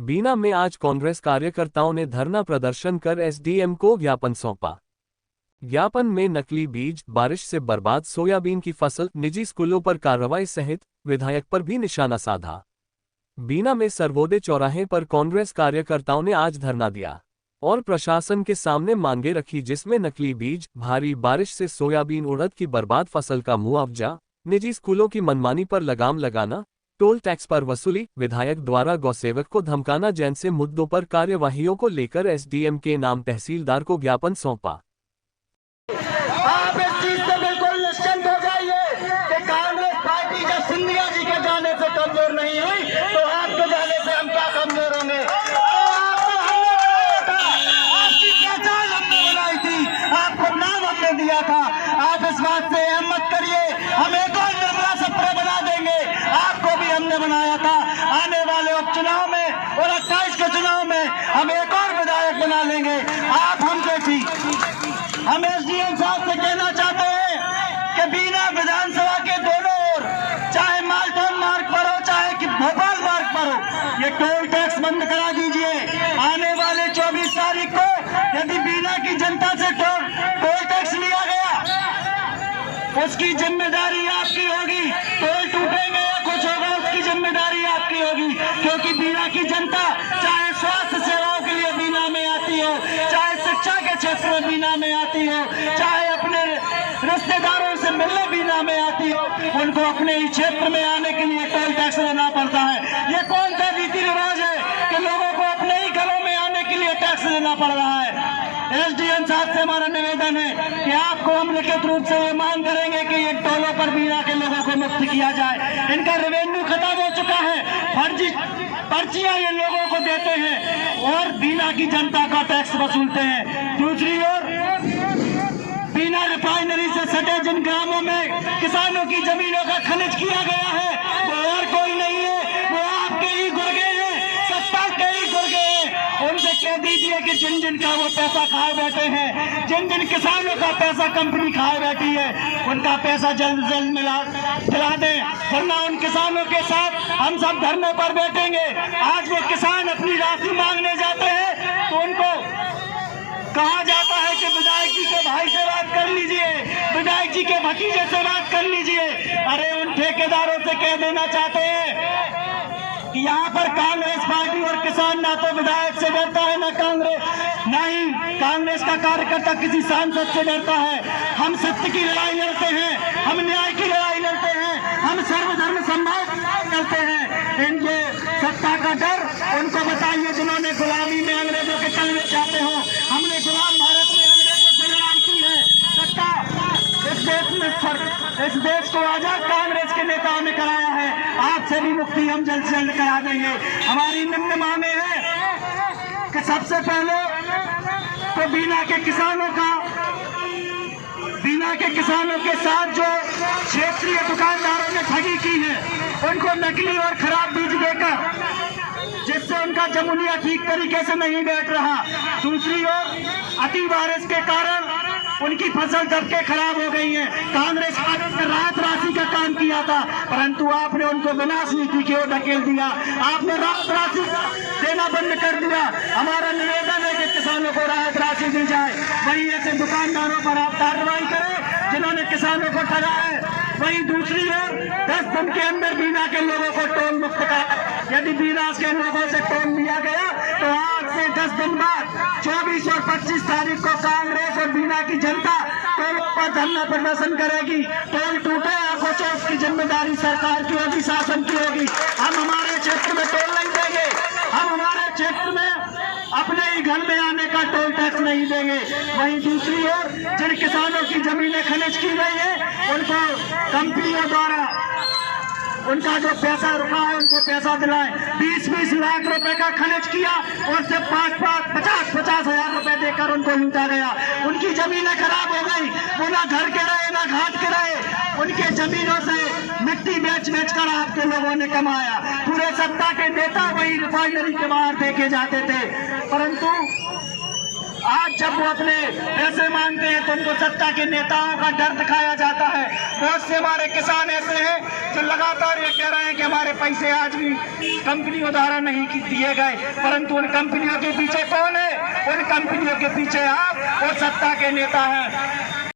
बीना में आज कांग्रेस कार्यकर्ताओं ने धरना प्रदर्शन कर एसडीएम को ज्ञापन सौंपा। ज्ञापन में नकली बीज, बारिश से बर्बाद सोयाबीन की फसल, निजी स्कूलों पर कार्रवाई सहित विधायक पर भी निशाना साधा। बीना में सर्वोदय चौराहे पर कांग्रेस कार्यकर्ताओं ने आज धरना दिया और प्रशासन के सामने मांगे रखी, जिसमें नकली बीज, भारी बारिश से सोयाबीन, उड़द की बर्बाद फसल का मुआवजा, निजी स्कूलों की मनमानी पर लगाम लगाना, टोल टैक्स पर वसूली, विधायक द्वारा गौसेवक को धमकाना जैसे मुद्दों पर कार्यवाहियों को लेकर एसडीएम के नाम तहसीलदार को ज्ञापन सौंपा। आप इस चीज से बिल्कुल निश्चिंत हो जाइए कि कांग्रेस पार्टी जब सिंधिया जी के जाने से कमजोर नहीं हुई तो आपके जाने से हम क्या कमजोर होंगे। आपकी पहचान हमने बनाई थी, आपको नाम हमने दिया था। आप इस बात से अहम मत करिए, हम एक और निर्मला सप्रे बना देंगे। आपको भी हमने बनाया था। आने वाले उपचुनाव में और 28 के चुनाव में हम एक और विधायक बना लेंगे। आप हमसे थी। हम एसडीएम साहब से कहना चाहते हैं कि बीना विधानसभा के दोनों ओर, चाहे मालटन मार्ग पर हो चाहे कि भोपाल मार्ग पर हो, ये टोल टैक्स बंद करा दीजिए। आने वाले 24 तारीख को यदि बीना की जनता से टोल टैक्स लिया गया, उसकी जिम्मेदारी आपकी होगी। टोल टूटेंगे या कुछ होगा, उसकी जिम्मेदारी आपकी होगी, क्योंकि बीना की जनता चाहे स्वास्थ्य सेवाओं के लिए बीना में आती हो, चाहे शिक्षा के क्षेत्र में बीना में आती हो, चाहे अपने रिश्तेदारों से मिलने बीना में आती हो, उनको अपने ही क्षेत्र में आने के लिए टोल टैक्स देना पड़ता है। ये कौन सा रीति रिवाज है कि लोगों को अपने ही घरों में आने के लिए टैक्स देना पड़ रहा है। एसडीएम साहब से हमारा निवेदन है कि आपको हम लिखित रूप से ये मांग करेंगे कि ये टोलों पर बीना के लोगों को मुक्त किया जाए। इनका रेवेन्यू खत्म हो चुका है, फर्जी पर्चियां ये लोगों को देते हैं और बीना की जनता का टैक्स वसूलते हैं। दूसरी ओर बीना रिफाइनरी से सटे जिन ग्रामों में किसानों की जमीनों का खनिज किया गया है, वो और कोई नहीं है, वो आपके ही गुर्गे हैं, सत्ता के ही गुर्गे हैं। उनसे कह दीजिए कि जिन जिन का वो पैसा खाए बैठे हैं, जिन जिन किसानों का पैसा कंपनी खाए बैठी है, उनका पैसा जल्द से जल्द दिला दें, वरना उन किसानों के साथ हम सब धरने पर बैठेंगे। आज वो किसान अपनी राशि मांगने जाते हैं तो उनको कहा जाता है कि विधायक जी के भाई से बात कर लीजिए, विधायक जी के भतीजे से बात कर लीजिए। अरे उन ठेकेदारों से कह देना चाहते हैं कि यहाँ पर कांग्रेस पार्टी और किसान ना तो विधायक से डरता है, ना कांग्रेस का कार्यकर्ता किसी सांसद से डरता है। हम सत्य की लड़ाई लड़ते हैं, हम न्याय की लड़ाई लड़ते हैं, हम सर्वधर्म सम्मान करते हैं। इनके सत्ता का डर उनको बताइए जिन्होंने गुलामी में अंग्रेजों के तलवे चाहते हो। हमने गुलाम भारत में अंग्रेजों से लड़ाई की है। सत्ता इस देश को आजाद कांग्रेस के नेताओं ने कराया है। आपसे भी मुक्ति हम जल्द से जल्द करा देंगे। हमारी निम्न मांगे हैं कि सबसे पहले तो बीना के किसानों के साथ जो क्षेत्रीय दुकानदारों ने ठगी की है, उनको नकली और खराब बीज देकर, जिससे उनका जमुनिया ठीक तरीके से नहीं बैठ रहा। दूसरी ओर अति बारिश के कारण उनकी फसल दबके खराब हो गई है। कांग्रेस ने राहत राशि का काम किया था, परंतु आपने उनको विनाश नीति की ओर धकेल दिया। आपने राहत राशि देना बंद कर दिया। हमारा निवेदन है कि किसानों को राहत राशि दी जाए। वही ऐसे दुकानदारों पर आप कार्रवाई करें जिन्होंने किसानों को ठगा है। वहीं दूसरी ओर 10 दिन के अंदर बीना के लोगों को टोल मुक्त कर, यदि बीना के लोगों से टोल लिया गया तो आज से 10 दिन बाद 24 और 25 तारीख को कांग्रेस और बीना की जनता टोल पर धरना प्रदर्शन करेगी। टोल टूटे या कुछ, उसकी जिम्मेदारी सरकार की होगी, शासन की होगी। हम हमारे क्षेत्र में टोल नहीं देंगे, हम हमारे क्षेत्र में अपने ही घर में आने का टोल टैक्स नहीं देंगे। वहीं दूसरी ओर जिन किसानों की जमीनें खनिज की गई है, उनको कंपनियों द्वारा उनका जो पैसा रुका है उनको पैसा दिलाएं। 20-20 लाख रुपए का खनिज किया और सिर्फ 50-50 हजार रुपए देकर उनको लूटा गया। उनकी जमीनें खराब हो गई, वो ना घर के रहे ना घाट के रहे। उनके जमीनों से मिट्टी बेच कर आपके लोगों ने कमाया। पूरे सत्ता के नेता वही रिफाइनरी के बाहर देखे जाते थे, परंतु आज जब वो अपने पैसे मांगते हैं तो उनको सत्ता के नेताओं का डर दिखाया जाता है। बहुत से हमारे किसान ऐसे हैं जो लगातार ये कह रहे हैं कि हमारे पैसे आज भी कंपनियों द्वारा नहीं दिए गए, परंतु उन कंपनियों के पीछे कौन है? उन कंपनियों के पीछे आप और सत्ता के नेता हैं।